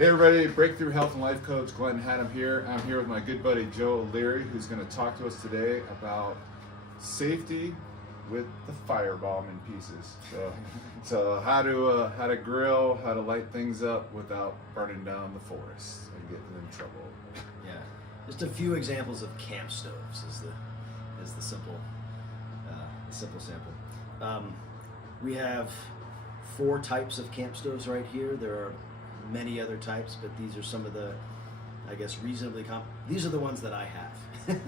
Hey everybody, Breakthrough Health and Life Coach Glenn Hattem here. I'm here with my good buddy Joe O'Leary, who's going to talk to us today about safety with the firebomb in pieces. So how to grill, how to light things up without burning down the forest and getting in trouble. Yeah, just a few examples of camp stoves is the simple sample. We have 4 types of camp stoves right here. There are many other types, but these are some of the, I guess, these are the ones that I have.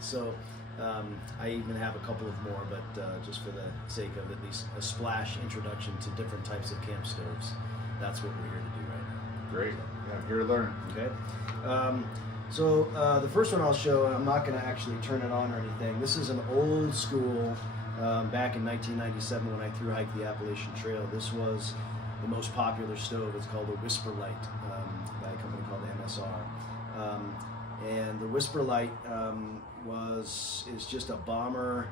So I even have a couple of more, but just for the sake of at least a splash introduction to different types of camp stoves, that's what we're here to do right now. Great, yeah, I'm here to learn. Okay. So the first one I'll show, and I'm not going to actually turn it on or anything. This is an old school, back in 1997 when I thru hiked the Appalachian Trail. This was the most popular stove. It's called a Whisper Light by a company called MSR. And the Whisper Light is just a bomber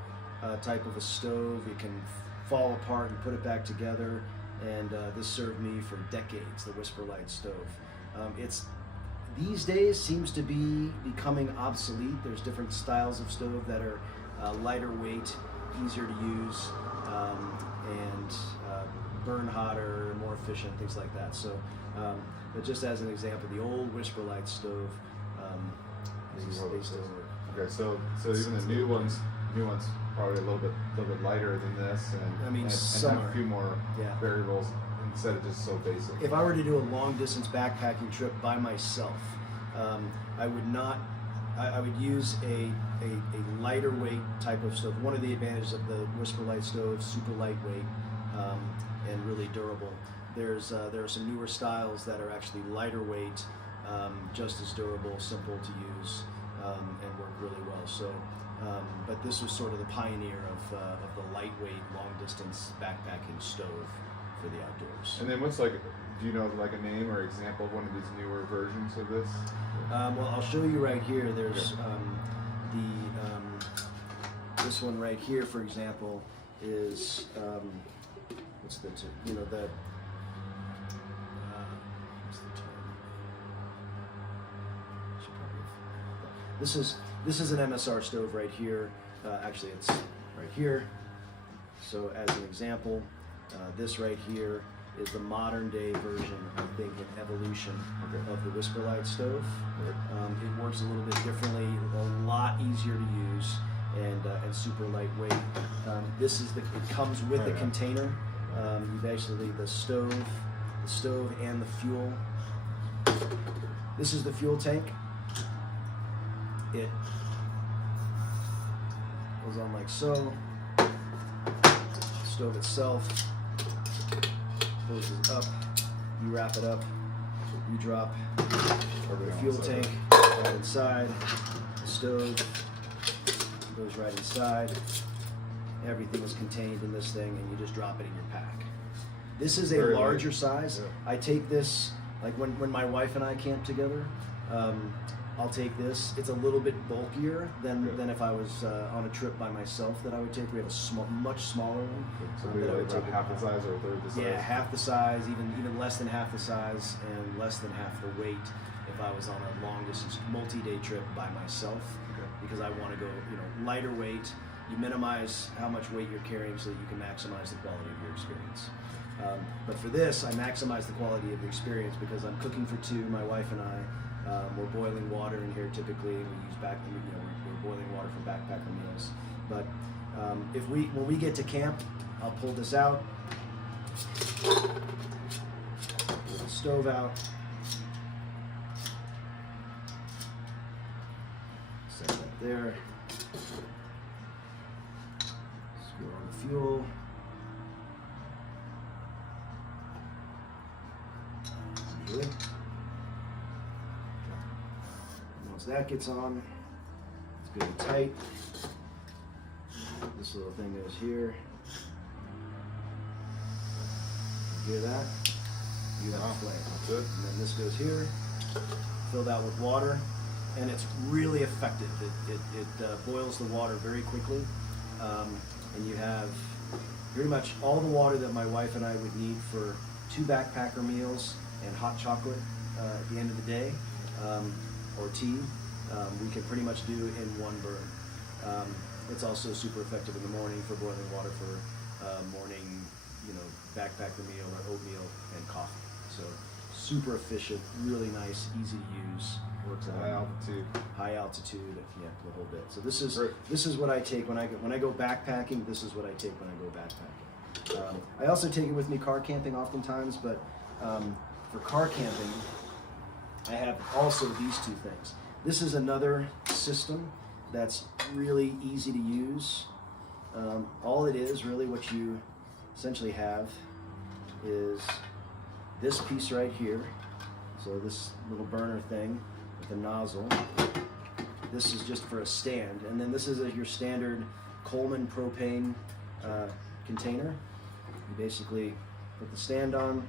type of a stove. It can fall apart and put it back together. And this served me for decades, the Whisper Light stove. These days seems to be becoming obsolete. There's different styles of stove that are lighter weight, easier to use, and burn hotter, more efficient, things like that. So, but just as an example, the old Whisper Light stove, they still work. Okay, so even the new ones probably a little bit lighter than this, and have a few more variables instead of just so basic. If I were to do a long distance backpacking trip by myself, I would use a lighter weight type of stove. One of the advantages of the Whisper Light stove, super lightweight and really durable. There are some newer styles that are actually lighter weight, just as durable, simple to use, and work really well. So, but this was sort of the pioneer of the lightweight, long distance backpacking stove for the outdoors. And then do you know like a name or example of one of these newer versions of this? Well, I'll show you right here. There's this one right here, for example, is what's the term? This is an MSR stove right here. Actually, it's right here. So as an example, this right here is the modern day version, I think, an evolution of the Whisper Light stove. It works a little bit differently, a lot easier to use, and super lightweight. It comes with a container. You basically the stove and the fuel. This is the fuel tank. It goes on like so. Stove itself closes up. You wrap it up. You drop the fuel tank right inside. The stove goes right inside. Everything is contained in this thing, and you just drop it in your pack. This is a larger size. Yeah. I take this, like when my wife and I camp together, I'll take this. It's a little bit bulkier than if I was on a trip by myself that I would take. We have a much smaller one. So maybe like half the size or a third the size? Yeah, half the size, even less than half the size, and less than half the weight if I was on a long distance multi-day trip by myself, because I want to go lighter weight. You minimize how much weight you're carrying so that you can maximize the quality of your experience. But for this, I maximize the quality of the experience because I'm cooking for 2, my wife and I. We're boiling water in here typically. We use we're boiling water for backpacker meals. But when we get to camp, I'll pull this out, pull the stove out, set that there, screw on the fuel. Good. Once that gets on, it's good and tight. This little thing goes here. You hear that? You have a flame. That's it. And then this goes here, filled out with water, and it's really effective. It boils the water very quickly, and you have pretty much all the water that my wife and I would need for 2 backpacker meals and hot chocolate at the end of the day, or tea, we can pretty much do in one burn. It's also super effective in the morning for boiling water for morning, backpacker meal or oatmeal and coffee. So super efficient, really nice, easy to use. Works at high altitude. High altitude, yeah, the whole bit. So this is what I take when I go backpacking. This is what I take when I go backpacking. I also take it with me car camping oftentimes, but for car camping, I have also these two things. This is another system that's really easy to use. All it is, really, what you essentially have is this piece right here. So this little burner thing with a nozzle. This is just for a stand, and then this is your standard Coleman propane container. You basically put the stand on.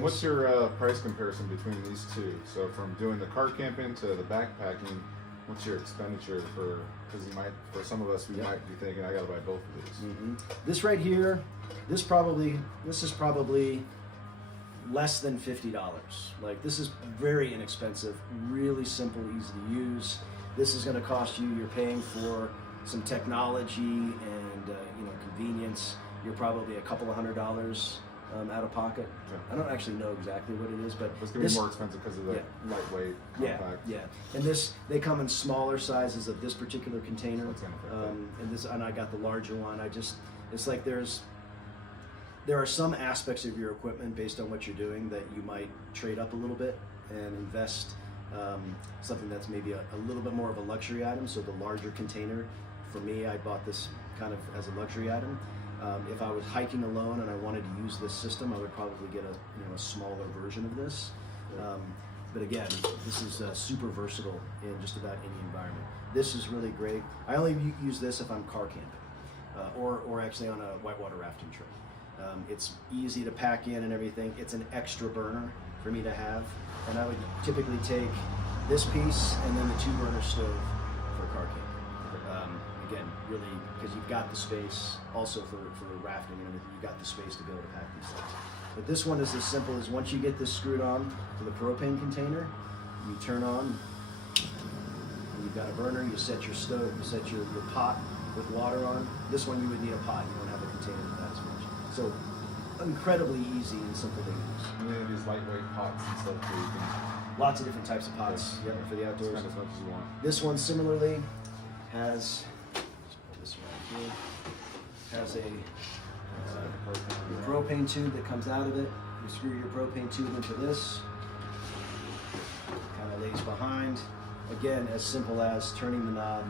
What's your price comparison between these two? So from doing the car camping to the backpacking, what's your expenditure for? Because for some of us, we might be thinking, I got to buy both of these. Mm-hmm. This right here, this is probably less than $50. Like, this is very inexpensive, really simple, easy to use. This is going to cost you. You're paying for some technology and convenience. You're probably a couple of $100. Out of pocket. Okay. I don't actually know exactly what it is, but it's going to be more expensive because of the lightweight, compact. Yeah. And they come in smaller sizes of this particular container. And I got the larger one. It's like there are some aspects of your equipment based on what you're doing that you might trade up a little bit and invest something that's maybe a little bit more of a luxury item. So the larger container, for me, I bought this kind of as a luxury item. If I was hiking alone and I wanted to use this system, I would probably get a smaller version of this. But again, this is super versatile in just about any environment. This is really great. I only use this if I'm car camping or actually on a whitewater rafting trip. It's easy to pack in and everything. It's an extra burner for me to have, and I would typically take this piece and then the 2-burner stove for car camping. Again, really, because you've got the space, also for rafting and everything, you've got the space to be able to pack these things. But this one is as simple as once you get this screwed on to the propane container, you turn on, and you've got a burner, you set your stove, you set your pot with water on. This one you would need a pot, you don't have a container for that as much. So incredibly easy and simple to use. And then these lightweight pots and stuff where you can... Lots of different types of pots for the outdoors. Spend as much as you want. This one similarly has... has a propane tube that comes out of it. You screw your propane tube into this, kind of lays behind. Again, as simple as turning the knob.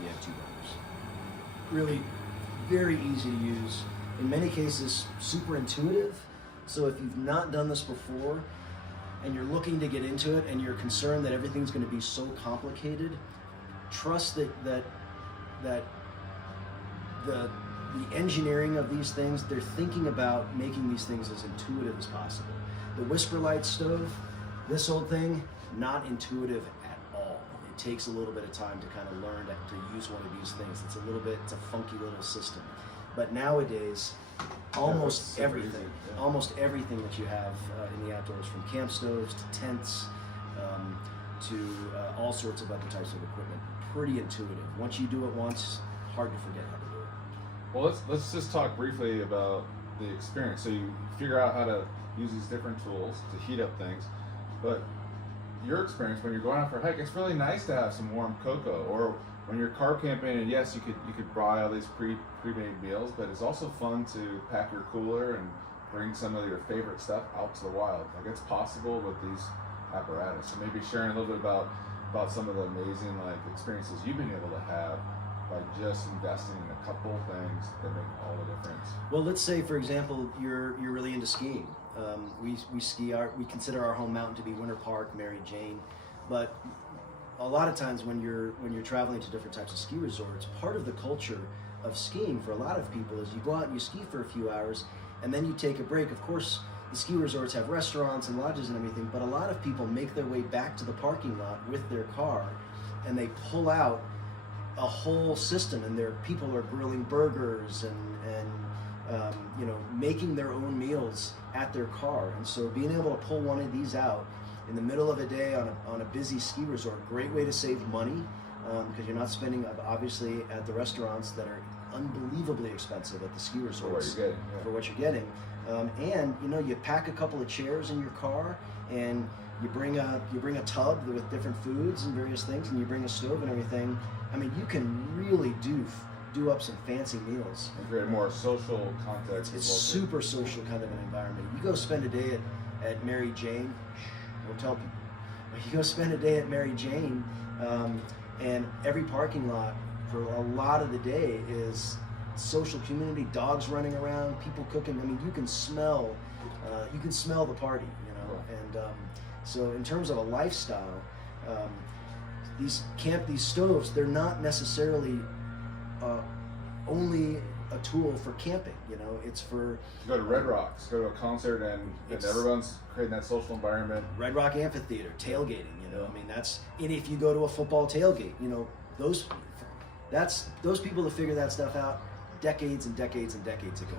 You have 2 burners. Really very easy to use. In many cases, super intuitive. So if you've not done this before, and you're looking to get into it and you're concerned that everything's going to be so complicated, trust that the engineering of these things, they're thinking about making these things as intuitive as possible. The Whisper Light stove, this old thing, not intuitive at all. It takes a little bit of time to kind of learn to use one of these things. It's a funky little system. But nowadays, almost everything that you have in the outdoors, from camp stoves to tents to all sorts of other types of equipment, pretty intuitive. Once you do it once, hard to forget how to do it. Well, let's just talk briefly about the experience. So you figure out how to use these different tools to heat up things, but your experience when you're going out for a hike, it's really nice to have some warm cocoa. Or when you're car camping, and yes, you could buy all these pre-made meals, but it's also fun to pack your cooler and bring some of your favorite stuff out to the wild. Like, it's possible with these apparatus. So maybe sharing a little bit about some of the amazing experiences you've been able to have by just investing in a couple things that make all the difference. Well, let's say, for example, you're really into skiing. We ski. We consider our home mountain to be Winter Park, Mary Jane, but a lot of times when you're traveling to different types of ski resorts, part of the culture of skiing for a lot of people is you go out and you ski for a few hours and then you take a break. Of course, the ski resorts have restaurants and lodges and everything, but a lot of people make their way back to the parking lot with their car and they pull out a whole system, and there people are grilling burgers and making their own meals at their car. And so being able to pull one of these out in the middle of a day on a busy ski resort, great way to save money, because you're not spending obviously at the restaurants that are unbelievably expensive at the ski resorts for what you're getting. And you pack a couple of chairs in your car, and you bring a tub with different foods and various things, and you bring a stove and everything. I mean, you can really do up some fancy meals. And create a more social context. It's super social kind of an environment. You go spend a day at Mary Jane, don't tell people. You go spend a day at Mary Jane, and every parking lot for a lot of the day is social community, dogs running around, people cooking. I mean, you can smell the party, And so in terms of a lifestyle, these stoves, they're not necessarily only a tool for camping. It's for go to Red Rocks, go to a concert, and everyone's creating that social environment. Red Rock Amphitheater, tailgating. I mean, and if you go to a football tailgate, those people that figure that stuff out decades and decades and decades ago.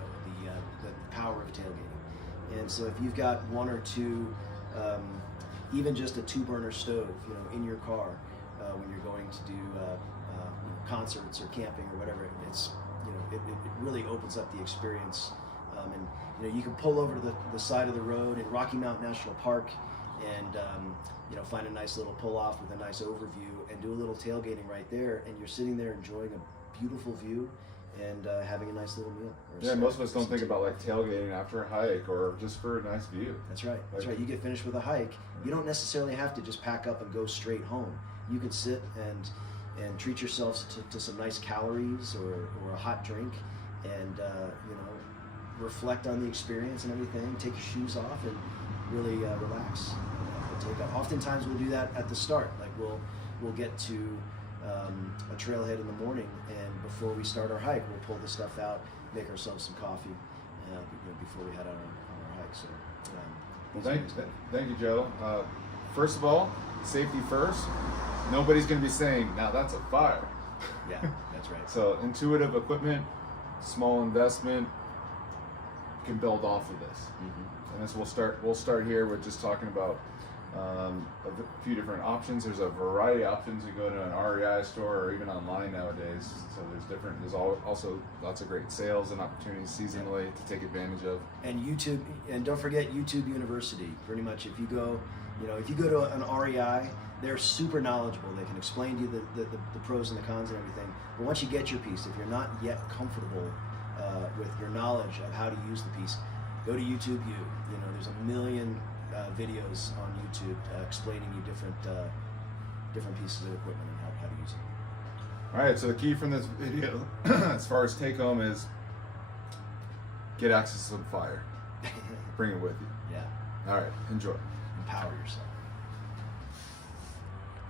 The power of tailgating. And so if you've got one or two, even just a 2-burner stove, in your car when you're going to do concerts or camping or whatever, it really opens up the experience. And you can pull over to the side of the road in Rocky Mountain National Park and find a nice little pull off with a nice overview and do a little tailgating right there, and you're sitting there enjoying a beautiful view and having a nice little meal. Yeah, most of us don't think about tailgating after a hike or just for a nice view. That's right. That's right. You get finished with a hike, you don't necessarily have to just pack up and go straight home. You can sit and treat yourself to some nice calories or a hot drink, and reflect on the experience and everything. Take your shoes off and really relax. Oftentimes we'll do that at the start. Like we'll get to a trailhead in the morning, and before we start our hike, we'll pull the stuff out, make ourselves some coffee before we head out on our hike. So, thank you, Joe. First of all, safety first. Nobody's going to be saying, "Now that's a fire." Yeah, that's right. So intuitive equipment, small investment, can build off of this. Mm-hmm. And as we'll start here with just talking about a few different options. There's a variety of options. You go to an REI store or even online nowadays. So there's also lots of great sales and opportunities seasonally to take advantage of. And YouTube, and don't forget YouTube University. Pretty much, if you go to an REI, they're super knowledgeable. They can explain to you the pros and the cons and everything. But once you get your piece, if you're not yet comfortable with your knowledge of how to use the piece, go to YouTube U. There's a million videos on YouTube explaining you different pieces of equipment and how to use it. All right, so the key from this video, as far as take home, is get access to some fire. Bring it with you. Yeah. All right, enjoy. Empower yourself.